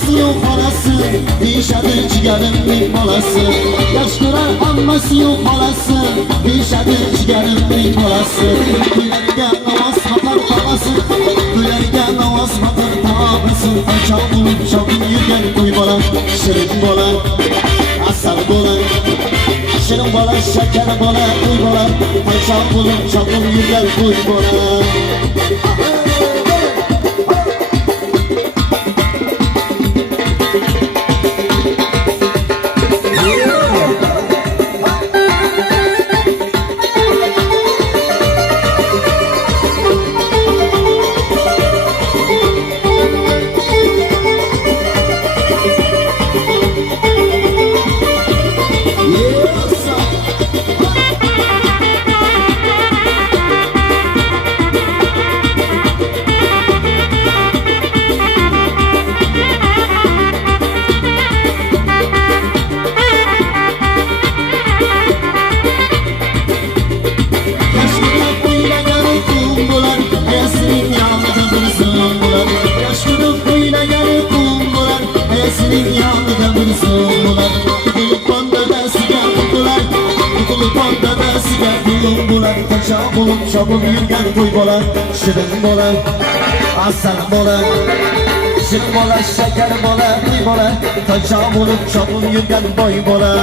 ammasi yo'q xolasi, deyishadi jigarimning bolasi. Yosh ko'rar ammasi yo'q xolasi, deyishadi jigarimning bolasi. To'ylarga namoz maqar tog'asi, to'ylarga namoz maqar tog'asi. Qachon bo'lib shoqib yurgan to'y bola, shirin bola, asal bola, shirin bola, shakar bola, to'y bola. Qachon bo'lib shoqib yurgan to'y bola. Şabım yürgen toy bola, şirin bola, asal bola, şirin bola, şeker bola, toy bola. Kaçam olup şabım yürgen boy bola.